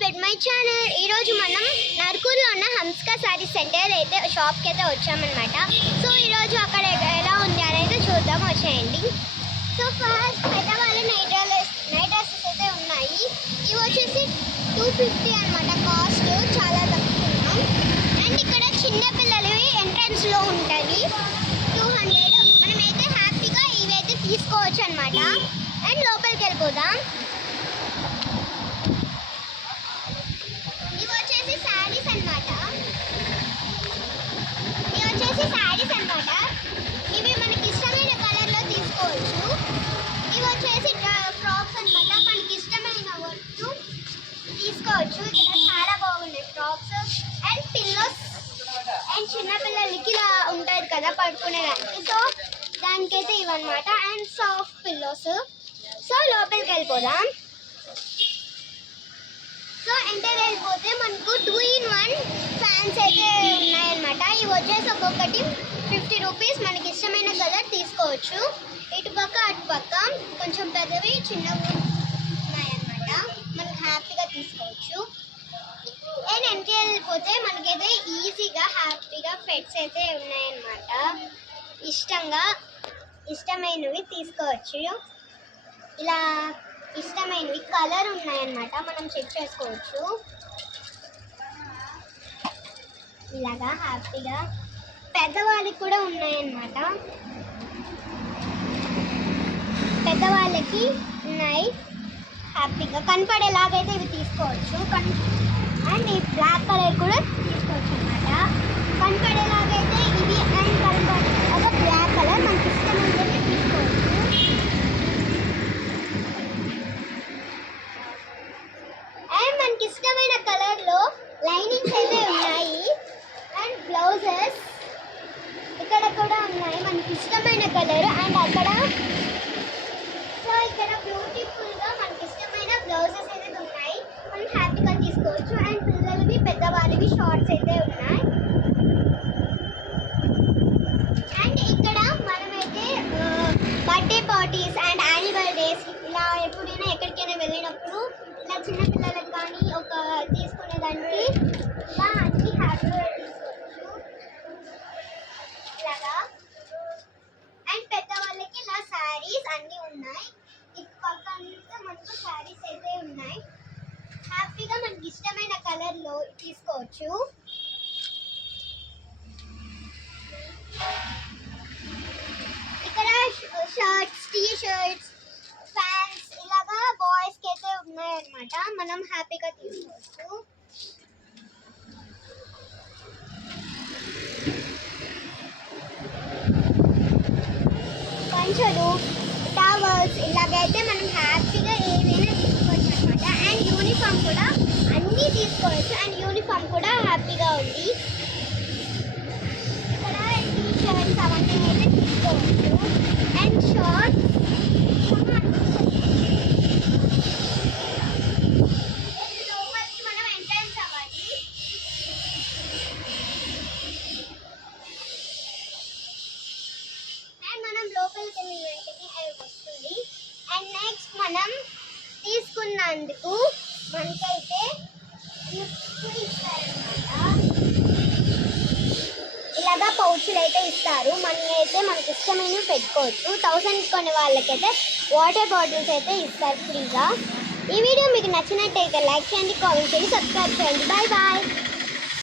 Respect my channel. ఈరోజు మనం నర్కూర్లో ఉన్న హంస్కా సారీ సెంటర్ అయితే షాప్కి అయితే వచ్చామన్నమాట. సో ఈరోజు అక్కడ ఎలా ఉంది అనేది చూద్దాం, వచ్చేయండి. సో ఫస్ట్ పెద్దవాళ్ళ నైట్ డ్రెస్సెస్ అయితే ఉన్నాయి. ఇవి వచ్చేసి 250 అనమాట కాస్ట్, చాలా తక్కువ. అండ్ ఇక్కడ చిన్నపిల్లలవి ఎంట్రన్స్లో ఉంటుంది 200. మనమైతే హ్యాపీగా ఇవైతే తీసుకోవచ్చు అనమాట. అండ్ లోపలికి వెళ్ళిపోదాం. ఇవి వచ్చేసి శారీస్ అనమాట. ఇవి మనకి ఇష్టమైన కలర్లో తీసుకోవచ్చు. ఇవి వచ్చేసి ఫ్రాక్స్ అనమాట, మనకి ఇష్టమైన వర్క్ తీసుకోవచ్చు. ఇక్కడ చాలా బాగున్నాయి ఫ్రాక్స్ అండ్ పిల్లోస్. అండ్ చిన్నపిల్లలకి ఇలా ఉంటుంది కదా పడుకునేదానికి, సో దానికైతే ఇవన్నమాట. And soft pillows. సో లోపలికి వెళ్ళిపోదాం. సో ఎంటర్ వెళ్ళిపోతే మనకు 2-in-1 ఫ్యాన్స్ అయితే ఉన్నాయన్నమాట. ఇవి వచ్చేసి ఒక్కొక్కటి 50 రూపీస్. మనకి ఇష్టమైన కలర్ తీసుకోవచ్చు. ఇటు పక్క అటు పక్క కొంచెం పెద్దవి చిన్నవి ఉన్నాయన్నమాట, మనకి హ్యాపీగా తీసుకోవచ్చు. అండ్ ఎంటర్ వెళ్ళిపోతే మనకైతే ఈజీగా హ్యాపీగా పెట్స్ అయితే ఉన్నాయన్నమాట. ఇష్టమైనవి తీసుకోవచ్చు. ఇలా ఇష్టమైనవి కలర్ ఉన్నాయన్నమాట, మనం చెక్ చేసుకోవచ్చు. ఇలాగా హ్యాపీగా పెద్దవాళ్ళకి కూడా ఉన్నాయన్నమాట. పెద్దవాళ్ళకి ఉన్నాయి, హ్యాపీగా కనపడేలాగైతే ఇవి తీసుకోవచ్చు. అండ్ ఈ బ్లాక్ కలర్ కూడా తీసుకోవచ్చు అనమాట, కనపడేలాగైతే ఇవి. అండ్ ఒక బ్లాక్ కలర్ మనకి ఇష్టమైనవి తీసుకోవచ్చు. మనకి ఇష్టమైన కలర్లో లైనింగ్స్ అయితే ఉన్నాయి. అండ్ బ్లౌజెస్ ఇక్కడ కూడా ఉన్నాయి, మనకి ఇష్టమైన కలర్. అండ్ అక్కడ సో ఇక్కడ బ్యూటిఫుల్గా మనకి ఇష్టమైన బ్లౌజెస్ అయితే ఉన్నాయి, మనం హ్యాపీగా తీసుకోవచ్చు. అండ్ పిల్లలవి పెద్దవాళ్ళవి షార్ట్స్ అయితే ఉన్నాయి. అండ్ ఇక్కడ మనమైతే birthday parties and annual days ఇలా ఎప్పుడైనా ఎక్కడికైనా వెళ్ళినప్పుడు ఇలా చిన్నపిల్లలకు కానీ ఒక తీసుకునేదానికి ఇలా అన్ని హ్యాపీగా తీసుకోవచ్చు ఇలాగా. అండ్ పెద్దవాళ్ళకి ఇలా శారీస్ అన్నీ ఉన్నాయి. ఇటు పక్క అంతా మనకు శారీస్ అయితే ఉన్నాయి. హ్యాపీగా మనకి ఇష్టమైన కలర్లో తీసుకోవచ్చు. ఇక్కడ షర్ట్స్, టీ షర్ట్స్, ఫ్యాన్స్ ఇలాగా బాయ్స్కి అయితే ఉన్నాయన్నమాట, మనం హ్యాపీగా తీసుకోవచ్చు. పంచలు, టవల్స్ ఇలాగైతే మనం హ్యాపీగా ఏమైనా తీసుకోవచ్చు అనమాట. అండ్ యూనిఫామ్ కూడా అన్నీ తీసుకోవచ్చు. అండ్ యూనిఫామ్ కూడా హ్యాపీగా ఉంది. ఇక్కడ టీ షర్ట్స్ అవన్నీ అయితే తీసుకోవచ్చు. అండ్ షార్ట్స్ లోపలికి మనం ఎంట్రన్స్ అవ్వాలి. అండ్ మనం లోపలికి వెళ్ళిన వెంటనే అవి వస్తుంది. అండ్ నెక్స్ట్ మనం తీసుకున్నందుకు మనకైతే గిఫ్ట్స్ ఇస్తారనమాట. ఇలాగా పౌచులు అయితే ఇస్తారు. మనకి ఇష్టమైనవి పెట్టుకోవచ్చు. 1000 కొనే వాళ్ళకైతే వాటర్ బాటిల్స్ అయితే ఇస్తారు ఫ్రీగా. ఈ వీడియో మీకు నచ్చినట్టయితే లైక్ చేయండి, కామెంట్ చేయండి, సబ్స్క్రైబ్ చేయండి. Bye bye.